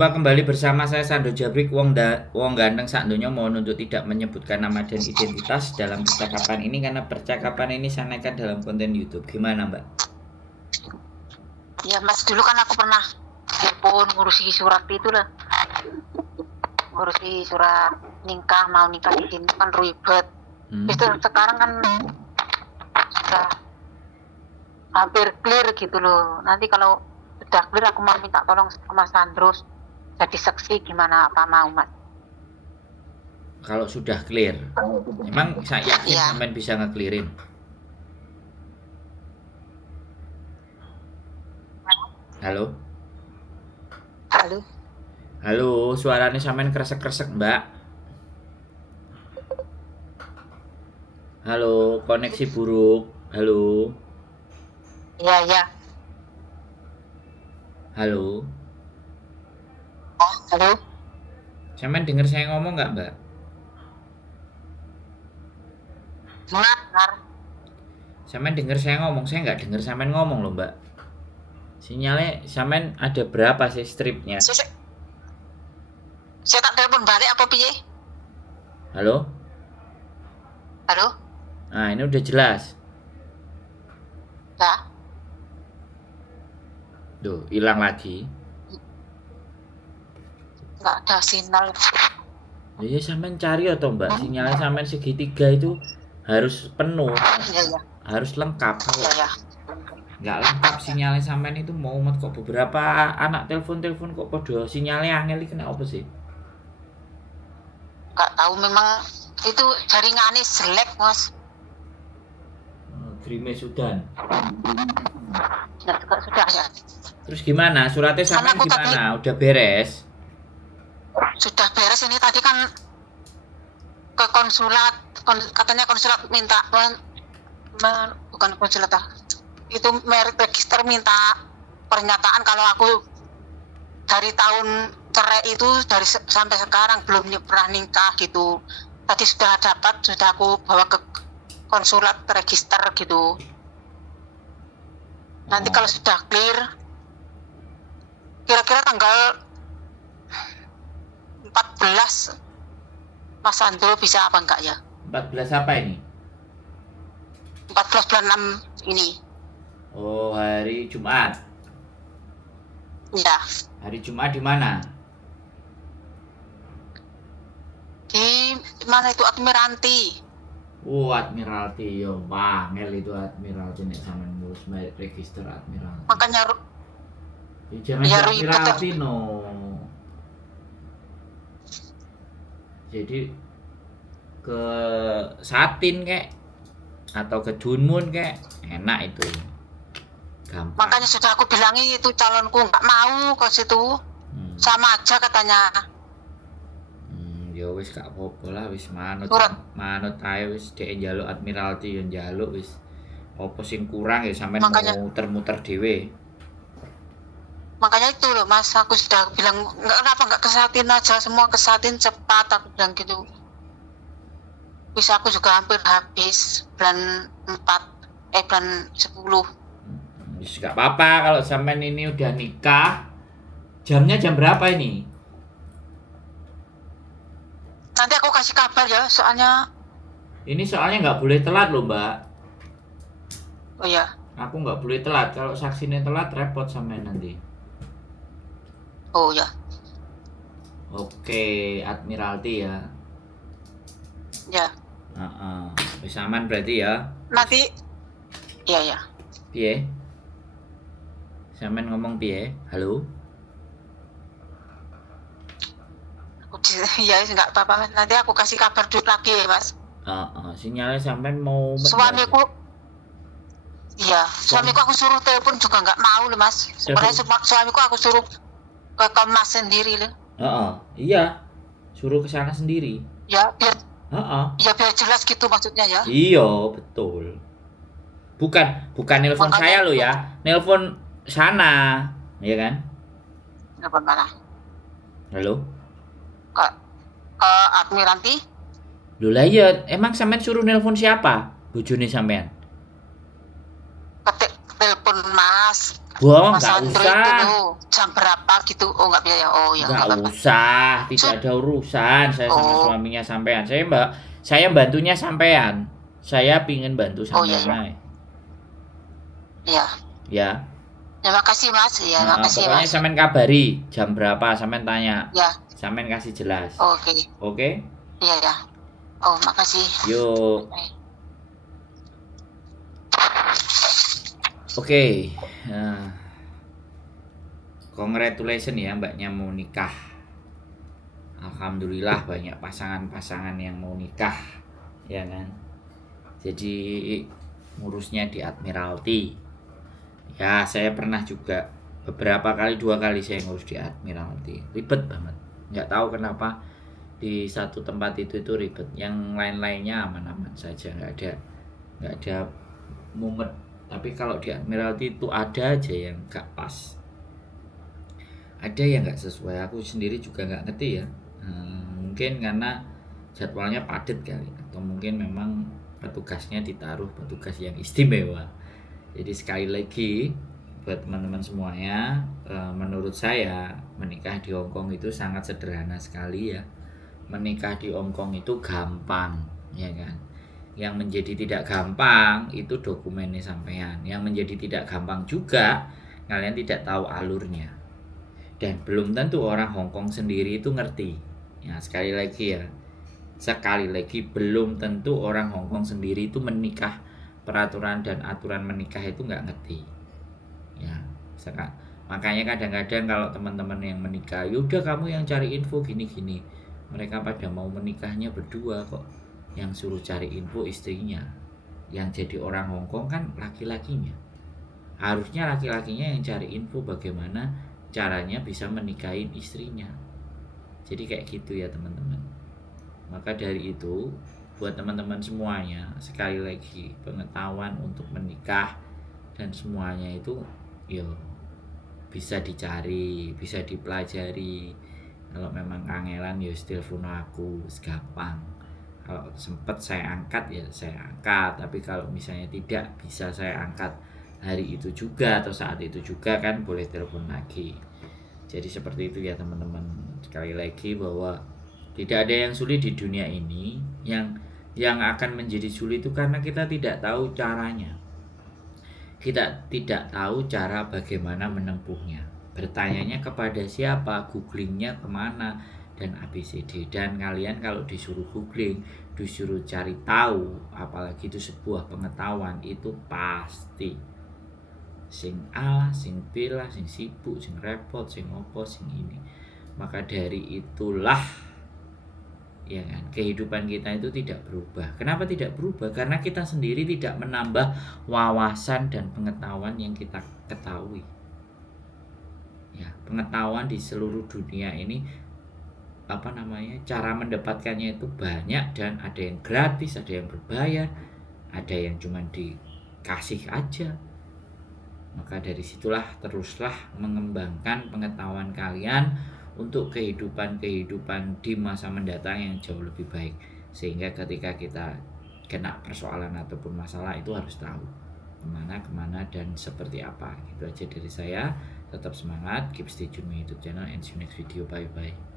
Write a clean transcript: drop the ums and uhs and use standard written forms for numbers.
Kembali bersama saya Sando Jabrik, wong ganteng sak donya, mohon untuk tidak menyebutkan nama dan identitas dalam percakapan ini karena percakapan ini saya naikkan dalam konten YouTube. Gimana, Mbak? Ya Mas, dulu kan aku pernah telepon ngurusi surat itu lah, ngurusi surat nikah, mau nikah di sini kan ribet. Itu sekarang kan sudah hampir clear gitu loh. Nanti kalau sudah clear aku mau minta tolong sama Mas Andros jadi saksi, gimana, apa mau Mas? Kalau sudah clear, emang saya yakin Iya. sampean bisa nge-clearin. Halo? Halo. Halo, suaranya sampean kresek-kresek, Mbak. Halo, koneksi buruk. Halo. Iya. Halo. Halo. Sampean dengar saya ngomong nggak, Mbak? Dengar. Sampean dengar saya ngomong, saya nggak dengar sampean ngomong loh, Mbak. Sinyalnya sampean ada berapa sih stripnya? Saya tak telepon balik apa piye? Halo? Halo. Nah, ini udah jelas. Ya. Tuh, hilang lagi. Nggak ada sinyal. Ya sampean cari atau Mbak, sinyalnya sampean segitiga itu harus penuh, Iya. harus lengkap. Iya. Nggak lengkap sinyalnya sampean itu mau kok beberapa anak telepon kok podo sinyalnya angel iki, kena apa sih? Nggak tahu, memang itu jaringannya jelek Mas. Grime Sudan. Ya, juga sudah ya. Terus gimana? Suratnya sampean Aku gimana? Udah beres? Sudah beres, ini tadi kan ke konsulat, katanya konsulat minta bukan konsulat itu merit register, minta pernyataan kalau aku dari tahun cerai itu sampai sekarang belum pernah nikah gitu. Tadi sudah dapat, sudah aku bawa ke konsulat register gitu. Nanti kalau sudah clear, kira-kira tanggal 14 Mas Andro bisa apa enggak ya? 14 apa ini? 14 bulan 6 ini. Oh, hari Jumat. Ya. Hari Jumat di mana? Di mana itu, Admiralty. Oh, Admiralty, yo, bangel itu Admiralty nek sampean ngurus merit register Admiralty. Makanya Jangan ya, Admiralty no. Jadi ke Satin kek atau ke Dunmun kek, enak itu. Gampang. Makanya sudah aku bilangi itu calonku nggak mau ke situ. Sama aja katanya. Ya wis gak apa-apa lah, wis manut ae, wis dhek njaluk Admiralty ya njaluk, wis apa sing kurang ya sampean muter-muter dhewe. Makanya itu loh Mas, aku sudah bilang kenapa nggak ke Satin aja, semua ke Satin cepat, aku bilang gitu. Bisa aku juga hampir habis bulan 10. Wis gak apa-apa kalau sampean ini udah nikah. Jamnya jam berapa ini? Nanti aku kasih kabar ya, soalnya Ini soalnya nggak boleh telat loh, Mbak. oh ya. Aku nggak boleh telat, kalau saksinya telat repot sampean nanti. Oh ya. Oke, Admiralty ya. Ya. Wis aman berarti ya. Nanti ya. Piye? Sampean ngomong piye? Halo? Ya nggak apa-apa, nanti aku kasih kabar dulu lagi ya Mas. Sinyalnya sampean mau Suamiku aku suruh telepon juga nggak mau loh Mas. Sebenarnya suamiku aku suruh ke Kemas sendiri loh. Iya. Suruh ke sana sendiri. Ya biar jelas gitu maksudnya ya. Iya, betul. Bukan nelpon saya lo ya. Nelpon sana, ya kan? Nelpon mana? Halo? Ke Admiralty. Loh lah iya, emang sampean suruh nelpon siapa? Bojone sampean? Ketik telepon Mas, Boh, Mas nggak Android usah. dulu jam berapa gitu? Oh nggak bisa ya? Oh ya Nggak nggak apa-apa. usah, tidak ada urusan saya sama Oh suaminya sampean. Saya bantunya sampean. Saya pingin bantu oh ya sampean ya ae. ya. Ya. Ya makasih Mas. Ya makasih Pokoknya Mas. sampean kabari jam berapa, sampean tanya. Ya Sampean kasih jelas. oke. Oke? Iya ya. Oh makasih. Yuk. Eh, Oke. Nah, congratulations ya mbaknya mau nikah. Alhamdulillah banyak pasangan-pasangan yang mau nikah, ya kan? Jadi ngurusnya di Admiralty. Ya, saya pernah juga beberapa kali, 2 kali saya ngurus di Admiralty. Ribet banget. Nggak tahu kenapa di satu tempat itu ribet. Yang lain-lainnya aman-aman saja, nggak ada mumet. Tapi kalau di Admiralty itu ada aja yang nggak pas. Ada yang nggak sesuai. Aku sendiri juga nggak ngerti ya. Mungkin karena jadwalnya padat kali, atau mungkin memang petugasnya ditaruh petugas yang istimewa. Jadi sekali lagi buat teman-teman semuanya, menurut saya menikah di Hongkong itu sangat sederhana sekali ya. Menikah di Hongkong itu gampang, ya kan? Yang menjadi tidak gampang itu dokumennya sampean. Yang menjadi tidak gampang juga kalian tidak tahu alurnya. Dan belum tentu orang Hongkong sendiri itu ngerti. Ya, sekali lagi belum tentu orang Hongkong sendiri itu menikah, peraturan dan aturan menikah itu nggak ngerti. Ya, makanya kadang-kadang kalau teman-teman yang menikah, yaudah kamu yang cari info gini-gini. Mereka pada mau menikahnya berdua kok. Yang suruh cari info istrinya. Yang jadi orang Hongkong kan laki-lakinya. Harusnya laki-lakinya yang cari info bagaimana caranya bisa menikahin istrinya. Jadi kayak gitu ya teman-teman. Maka dari itu buat teman-teman semuanya, sekali lagi pengetahuan untuk menikah dan semuanya itu bisa dicari, bisa dipelajari. Kalau memang kangelan ya telepon aku, gampang. Kalau sempat saya angkat ya saya angkat, tapi kalau misalnya tidak bisa saya angkat hari itu juga atau saat itu juga kan boleh telepon lagi. Jadi seperti itu ya teman-teman. Sekali lagi bahwa tidak ada yang sulit di dunia ini. Yang akan menjadi sulit itu karena kita tidak tahu caranya. Kita tidak tahu cara bagaimana menempuhnya. Bertanyanya kepada siapa, googlingnya kemana, dan ABCD. Dan kalian kalau disuruh googling, disuruh cari tahu, apalagi itu sebuah pengetahuan, itu pasti sing A, sing B lah, sing sibuk, sing repot, sing opo, sing ini. Maka dari itulah ya kan, kehidupan kita itu tidak berubah. Kenapa tidak berubah? Karena kita sendiri tidak menambah wawasan dan pengetahuan yang kita ketahui. Ya, pengetahuan di seluruh dunia ini cara mendapatkannya itu banyak, dan ada yang gratis, ada yang berbayar, ada yang cuma dikasih aja. Maka dari situlah teruslah mengembangkan pengetahuan kalian untuk kehidupan di masa mendatang yang jauh lebih baik. Sehingga ketika kita kena persoalan ataupun masalah itu harus tahu kemana dan seperti apa. Itu aja dari saya. Tetap semangat, keep stay tune my YouTube channel, and see you next video. Bye bye.